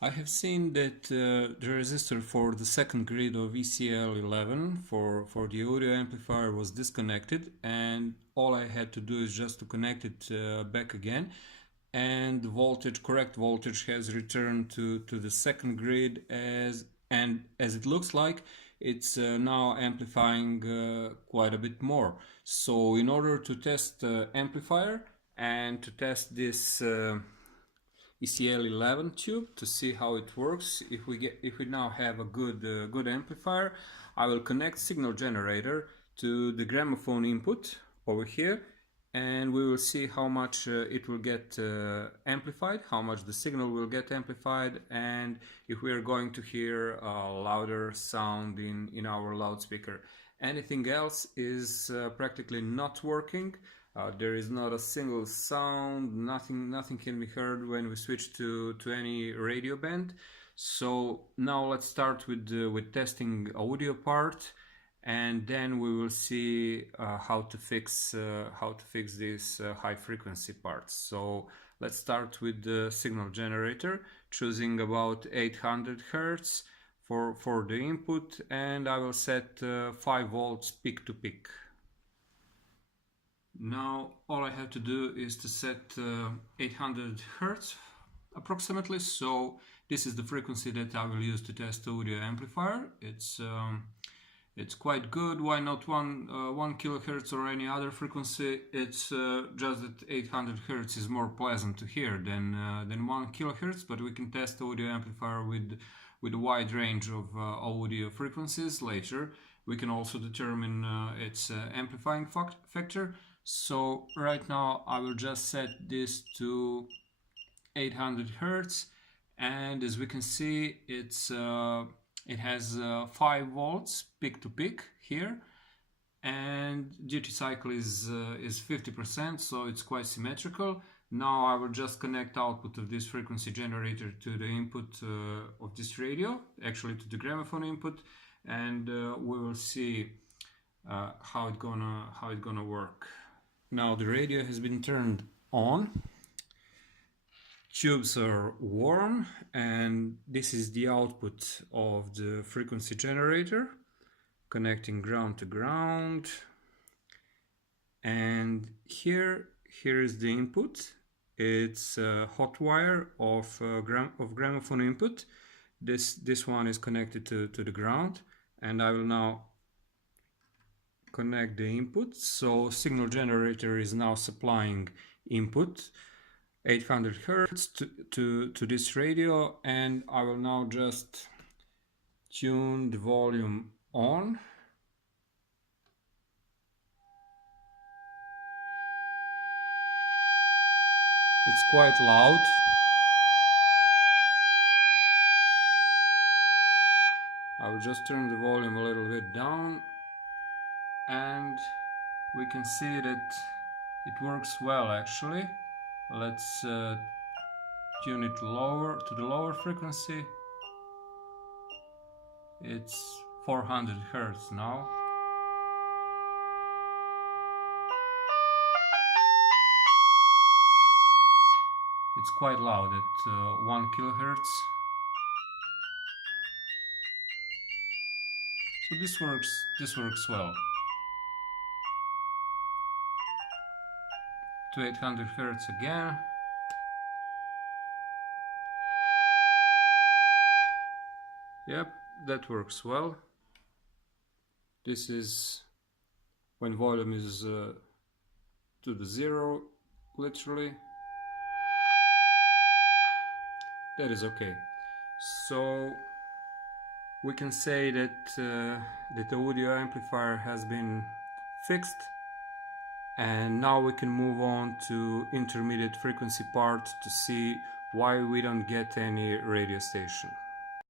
I have seen that the resistor for the second grid of ECL11 for the audio amplifier was disconnected, and all I had to do is just to connect it back again, and the correct voltage has returned to the second grid, as it looks like it's now amplifying quite a bit more. So in order to test the amplifier and to test this ECL11 tube to see how it works, if we now have a good amplifier, I will connect signal generator to the gramophone input over here, and we will see how much it will get amplified, how much the signal will get amplified, and if we are going to hear a louder sound in our loudspeaker. Anything else is practically not working. There is not a single sound, nothing can be heard when we switch to any radio band. So now let's start with testing audio part, and then we will see how to fix these high frequency parts. So let's start with the signal generator, choosing about 800 Hz for the input, and I will set 5 volts peak to peak. Now all I have to do is to set 800 Hz approximately, so this is the frequency that I will use to test the audio amplifier. It's quite good. Why not 1 kilohertz or any other frequency? It's just that 800 Hz is more pleasant to hear than 1 kilohertz, but we can test the audio amplifier with a wide range of audio frequencies later. We can also determine its amplifying factor. So right now I will just set this to 800 Hz, and as we can see, it has 5 volts peak to peak here, and duty cycle is 50%, so it's quite symmetrical. Now I will just connect output of this frequency generator to the input of this radio, actually to the gramophone input, and we will see how it gonna work. Now the radio has been turned on, tubes are warm, and this is the output of the frequency generator, connecting ground to ground, and here is the input. It's a hot wire of gramophone input. This one is connected to the ground, and I will now connect the input. So signal generator is now supplying input 800 Hz to this radio, and I will now just tune the volume on. It's quite loud. I will just turn the volume a little bit down, and we can see that it works well actually. Let's tune it lower to the lower frequency. It's 400 Hz now. It's quite loud at 1 kilohertz. So this works well. To 800 Hz again. Yep, that works well. This is when volume is to the zero, literally. That is okay. So we can say that the audio amplifier has been fixed, and now we can move on to intermediate frequency part to see why we don't get any radio station.